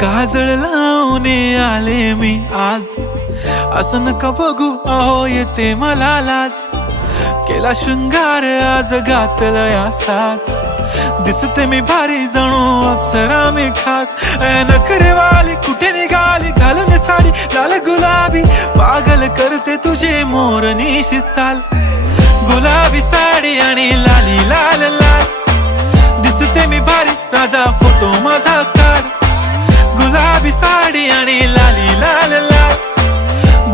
काजळ लावून आले मी आज, असं नका बघू अहो येते मला लाज. केला शृंगार आज घातला साज, दिसते मी भारी जणू अप्सरा मी खास. नखरेवाली कुठे निघाली घालून साडी लाल गुलाबी, पागल करते तुझे मोरनीशी चाल. गुलाबी साडी आणि लाली लाल लाल, दिसते मी भारी राजा फोटो माझा काढ. गुलाबी साडी आणि लाली लाल लाल,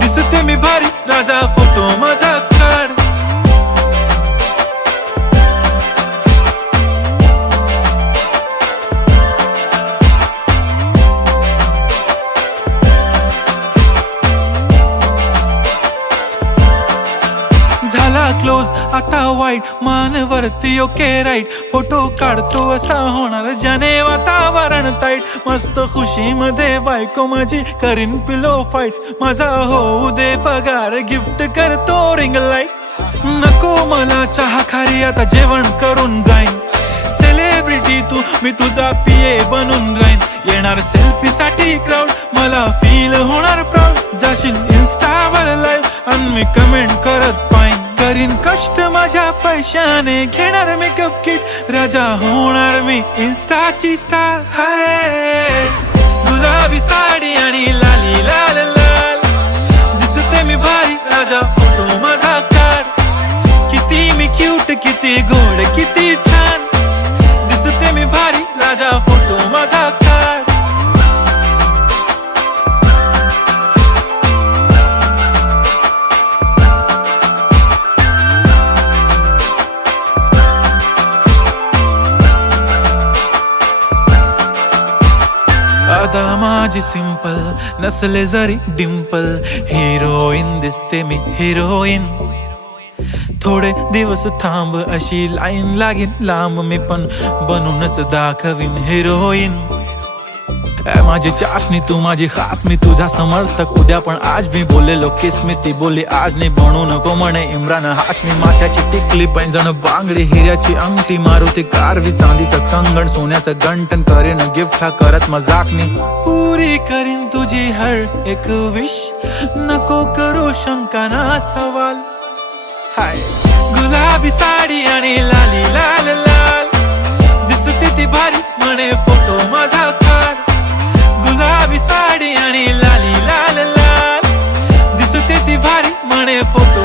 दिसते मी भारी राजा फोटो माझा काढ. झाला क्लोज आता वाईट, मानवरती ओके राईट. फोटो काढतो असा होणार ज्याने वातावरण ताईट. मस्त खुशी मध्ये बायको माझी करीन पिलो फाईट. माझा होऊ दे पगार गिफ्ट करतो रिंग लाईट. नको मला चहा खारी आता जेवण करून जाईन. सेलिब्रिटी तू मी तुझा पिये बनून राहीन. येणार सेल्फी साठी क्राऊड मला फील होणार प्राऊड. जाशील इन्स्टावर लाईव्ह आणि मी कमेंट करत पाईन. करीन कष्ट माझ्या पैशाने घेणार मेकअप किट. राजा होणार मी इन्स्टाची स्टार. हाय गुलाबी साडी आणि लाली लाल लाल, दिसते मी भारी राजा फोटो माझा काढ. किती मी क्यूट किती गोड किती छान, दिसते मी भारी राजा फोटो माझा काढ. अदा माझी सिंपल नसले जरी डिंपल, हिरोईन दिसते मी हिरोईन. थोडे दिवस थांब अशी लाईन लागेल लांब, मी पण बनूनच दाखवीन हिरोईन. माझी चाशनी तू माझी खास, मी तुझा समर्थक उद्या पण आज. मी बोललेलो किस मी ती बोलली आज नाही. बनू नको म्हणे इम्रान हाशमी. माथ्याची टिकली पैंजण बांगडी हिऱ्याची अंगठी, मारुती कारवी चांदीचं कंगण सोन्याचं गंटन. करीन गिफ्ट हा करत मजाकनी, पुरी करीन तुझी हर एक विश. नको करू शंका ना सवाल. हाय गुलाबी साडी आणि लाली लाल लाल, दिसते ती भारी म्हणे फोटो माझा काढ. गुलाबी साडी आणि लाली लाल लाल, दिसते ती भारी म्हणे फोटो